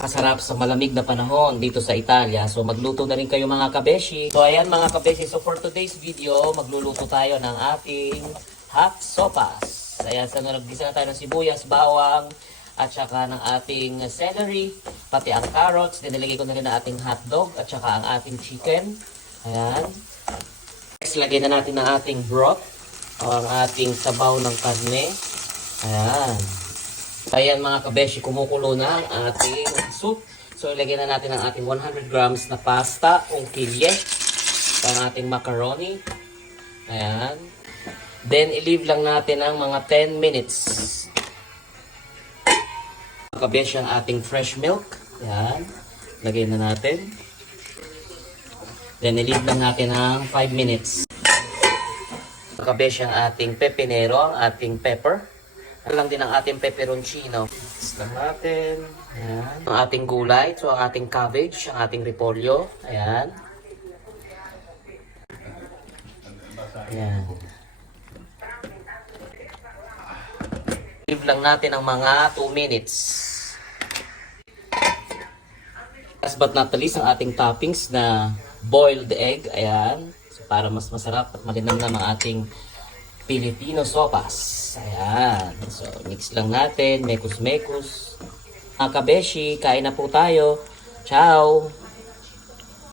Kasarap sa malamig na panahon dito sa Italia. So magluto na rin kayo mga kabeshi. So ayan mga kabeshi, so for today's video, magluluto tayo ng ating hot sopas. Ayan, so naggisa na tayo ng sibuyas, bawang, at saka ng ating celery, pati ang carrots. Dinilagay ko na rin ang ating hotdog at saka ang ating chicken. Ayan. Next, lagyan na natin ang ating broth o ang ating sabaw ng karne. Ayan. Ayan mga kabeshi, kumukulo na ang ating soup. So ilagyan na natin ang ating 100 grams na pasta o kilye. Ang ating macaroni. Ayan. Then i-leave lang natin ang mga 10 minutes. Mga kabeshi, ang ating fresh milk. Ayan. Lagyan na natin. Then i-leave lang natin ang 5 minutes. Mga kabeshi, ang ating pepinero, ang ating pepper. Lang din ang ating pepperoncino. Mix lang natin. Ayan. Ang ating gulay. So, ang ating cabbage, ang ating repolyo. Ayan. Ayan. Leave lang natin ang mga 2 minutes. Last but not least, ang ating toppings na boiled egg. Ayan. So, para mas masarap at malinamnam ang ating Filipino sopas. Ayan. So, mix lang natin. Mekus-mekus. Mga kabeshi, kain na po tayo. Ciao!